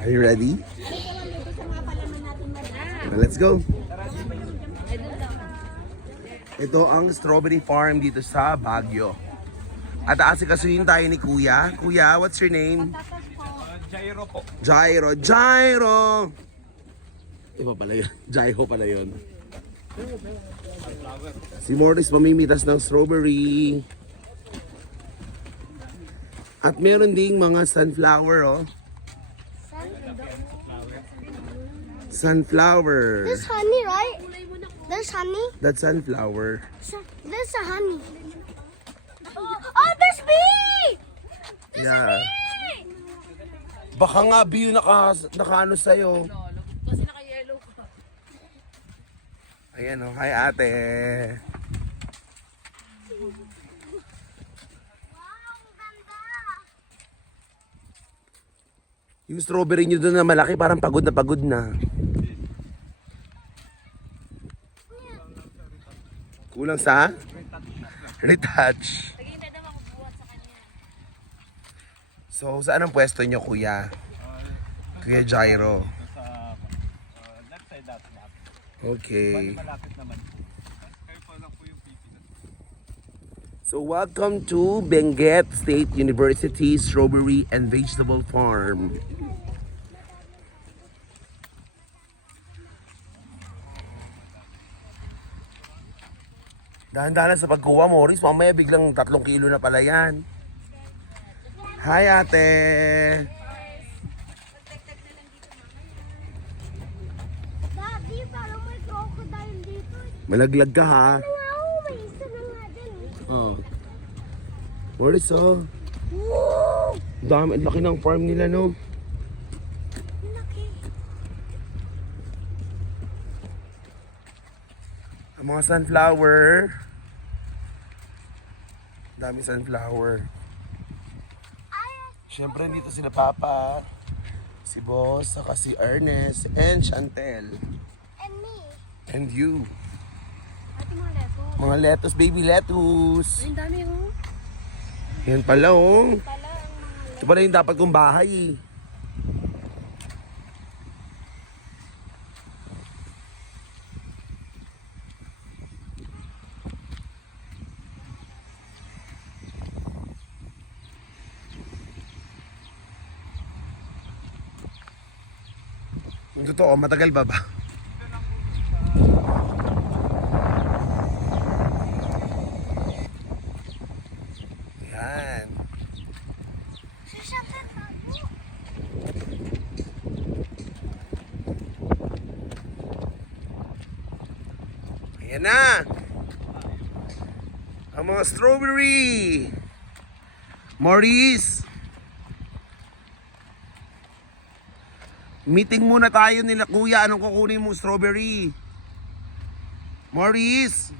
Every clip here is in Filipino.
Are you ready? Let's go. Ito ang strawberry farm dito sa Baguio. At aasikasuhin tayo ni Kuya. Kuya, what's your name? Jairo po. Jairo. Jairo! Iba pala yun. Jairo pala yun. Si Morris mamimitas ng strawberry. At meron ding mga sunflower, oh. Sunflower. This honey, right? There's honey. That's sunflower. There's a honey. Oh, there's bee! Yeah. Baka nga Biyo nakaano sa'yo. Kasi naka-yellow ka. Ayan, oh. Hi, ate. Yung strawberry nyo doon na malaki, parang pagod na. Kulang sa? Retouch. Naghihintay naman ako buwan sa kanya. So, saan ang pwesto nyo, Kuya? Kuya Jairo. Sa left side that map. Okay. Malapit naman po. Kayo pa lang po yung pipinat. So, welcome to Benguet State University Strawberry and Vegetable Farm. Dahan-dahan sa pagkuha, Morris. Mamaya biglang 3 kilo na pala yan. Hi, ate. Daddy, parang may crocodile dito. Malaglag ka, ha? Wow, may isa na nga din. Oh. Morris, oh. Wow! Dami, ang laki ng farm nila, no? Laki. Ang mga sunflower. Dami sunflower. Siyempre, dito sila Papa, si Boss, saka si Ernest, and Chantel. And me. And you. Ate mga leto. Mga lettuce, baby lettuce. Ay, ang dami oh. Yan pala, oh. Pala ang mga Ito pala yung dapat kong bahay, eh. Yung totoo, matagal ba ba? Yan. Si Shaka tago. Ayan na. Ang mga strawberry. Maurice. Meeting muna tayo nila kuya. Anong kukunin mong strawberry? Maurice.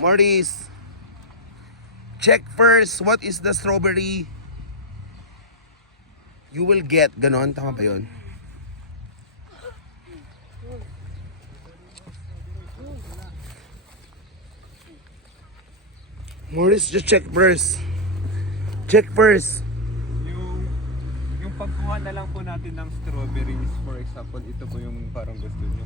Maurice. Check first. What is the strawberry you will get? Ganon? Tama ba yun? Maurice, just check first. Check first. Yung pagkuha na lang po natin ng strawberries, for example, ito po yung parang gusto nyo.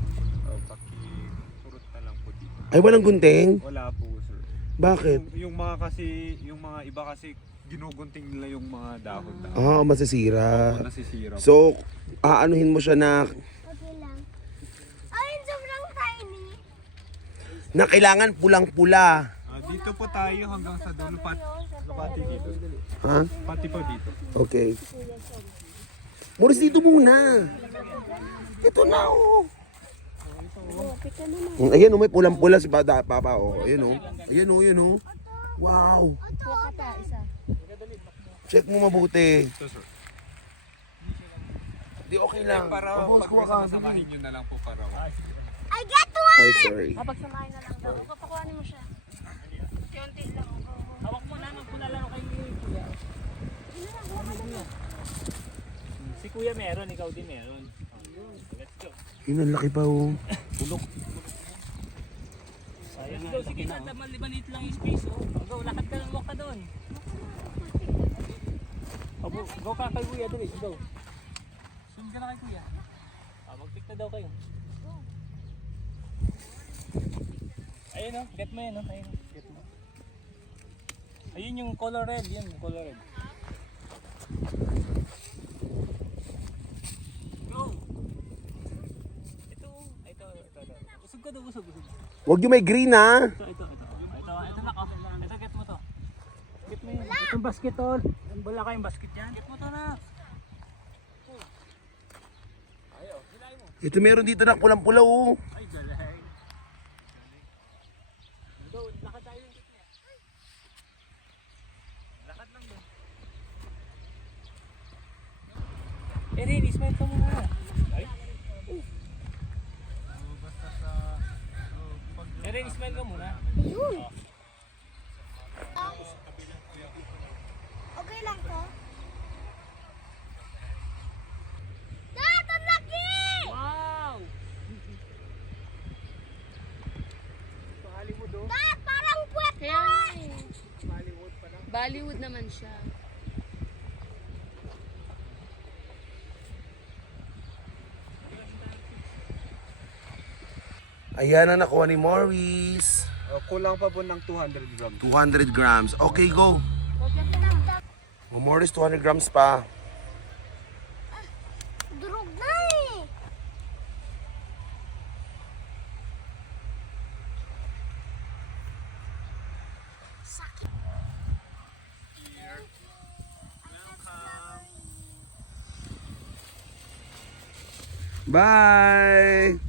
Paki-fruit na lang po dito. Ay, walang gunting? Wala po, sir. Bakit? Yung mga kasi, yung mga iba kasi ginugunting nila yung mga dahon na. Ah, masisira. Nasisira. So, aanuhin mo siya na Okay lang. Ay, sobrang tiny. kailangan pulang-pula. Dito po tayo hanggang sa dulo. Pati dito. Ha? Pati po dito. Okay. Maurice, dito muna. Ito na, oh. Ayan, oh, may pulang-pula si Papa, oh. Ayan, oh. Ayan, oh, ayan, oh. Wow. Check mo mabuti. Ito, sir. Di okay lang. Para Mabos pag ko ka. sasamahin nyo na lang po para. I got one! Ay, sorry. pagsamahin na lang daw. Papakuhanin mo siya. Konti lang. Hawak mo na. Magpula lang kay Kuya. Si Kuya meron, ikaw din meron. Let's go. Yun, ang laki pa, oh. Sayang ikaw, sige na, maliit lang yung space. Oh. Go, lakad ka lang, walk ka doon. Oh, go ka kay Kuya, dali, go. ka na kay kuya. Mag-pick na daw kayo. Ayun o, get mo yun o. Ayun, get mo. Ayun yung color red, yun yung color red. Go! Ito. Usog ka daw, usog. Huwag yung may green ha. Ito na ka. Ito, get mo to. Get mo yun. Itong basket tol. Wala kayong basket yan. Get mo to na. Ito meron dito na pulang-pula oh. Ay, galing. Go, lakad tayo yung get niya. Lakad lang doon. Erin, ismail ka muna. Ay? Erin, ismail ka muna. Yun. Okay lang to? Dad, ang laki! Wow! Dad, parang puwet Kaya nga eh. Bollywood naman siya. Ayan ang nakuha ni Maurice. Kulang pa po ng 200 grams. 200 grams. Okay, go. Oh, Maurice, 200 grams pa. Durog na eh. Sakit. Bye!